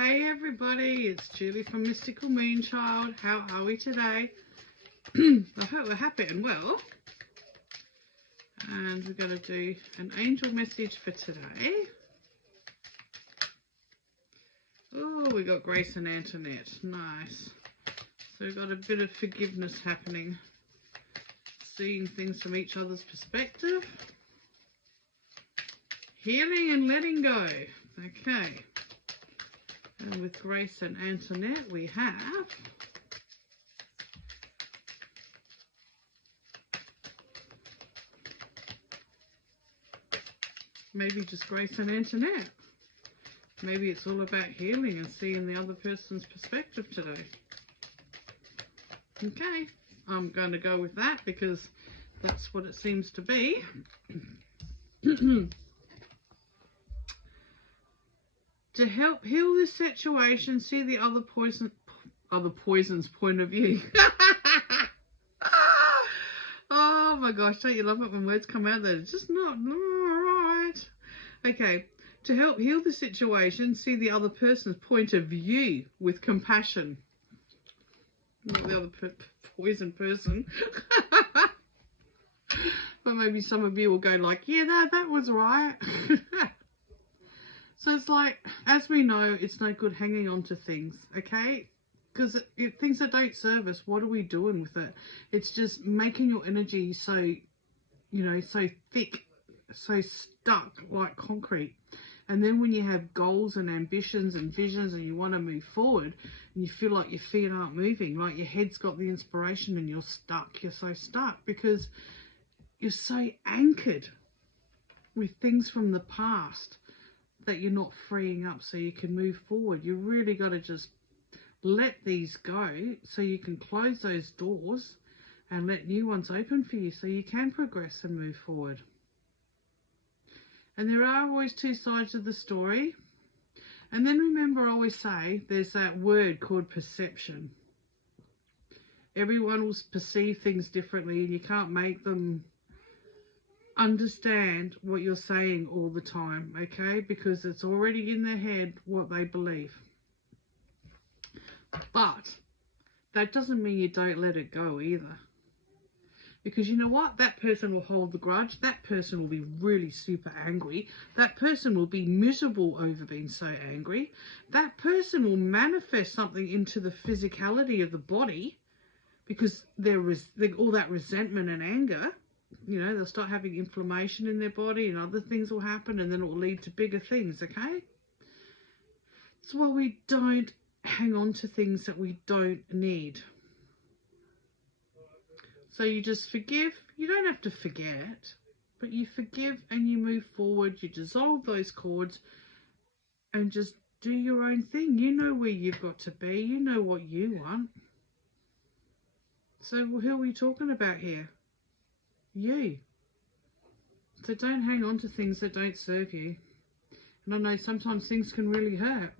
Hey everybody, it's Julie from Mystical Moonchild. How are we today? I hope we're happy and well. And we're going to do an angel message for today. Oh, we got Grace and Antoinette. Nice. So we've got a bit of forgiveness happening. Seeing things from each other's perspective. Healing and letting go. Okay. And with Grace and Antoinette we have maybe just Grace and Antoinette. Maybe it's all about healing and seeing the other person's perspective today. Okay, I'm going to go with that because that's what it seems to be. To help heal this situation, see the other poison's point of view. Oh my gosh, don't you love it when words come out that it's just not right? Okay, to help heal the situation, see the other person's point of view with compassion. Not the other poison person. But maybe some of you will go like, yeah, that was right. So it's like, as we know, it's no good hanging on to things, okay? Because things that don't serve us, what are we doing with it? It's just making your energy so, you know, so thick, so stuck like concrete. And then when you have goals and ambitions and visions and you want to move forward and you feel like your feet aren't moving, like your head's got the inspiration and you're stuck, you're so stuck because you're so anchored with things from the past that you're not freeing up so you can move forward. You really got to just let these go so you can close those doors and let new ones open for you so you can progress and move forward. And there are always two sides of the story. And then remember, I always say there's that word called perception. Everyone will perceive things differently and you can't make them understand what you're saying all the time, okay? Because it's already in their head what they believe. But that doesn't mean you don't let it go either. Because you know what? That person will hold the grudge. That person will be really super angry. That person will be miserable over being so angry. That person will manifest something into the physicality of the body because all that resentment and anger. You know, they'll start having inflammation in their body and other things will happen and then it will lead to bigger things, okay? That's why we don't hang on to things that we don't need. So you just forgive. You don't have to forget, but you forgive and you move forward. You dissolve those cords and just do your own thing. You know where you've got to be. You know what you want. So who are we talking about here? You. So don't hang on to things that don't serve you. And I know sometimes things can really hurt.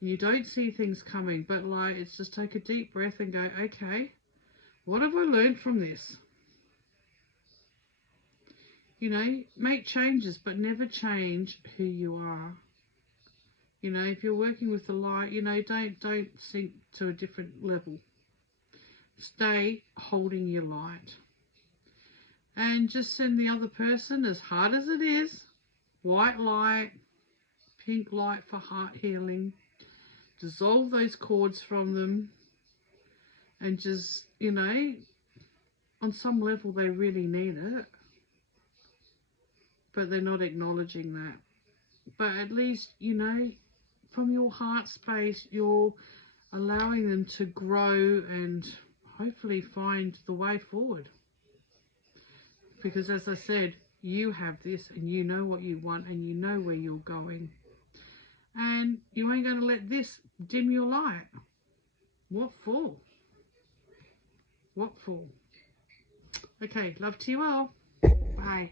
You don't see things coming, but like, it's just take a deep breath and go, okay, what have I learned from this? You know, make changes, but never change who you are. You know, if you're working with the light, you know, don't sink to a different level. Stay holding your light. And just send the other person, as hard as it is, white light, pink light for heart healing. Dissolve those cords from them. And just, you know, on some level they really need it. But they're not acknowledging that. But at least, you know, from your heart space, you're allowing them to grow and hopefully find the way forward. Because as I said, you have this and you know what you want and you know where you're going. And you ain't going to let this dim your light. What for? What for? Okay, love to you all. Bye.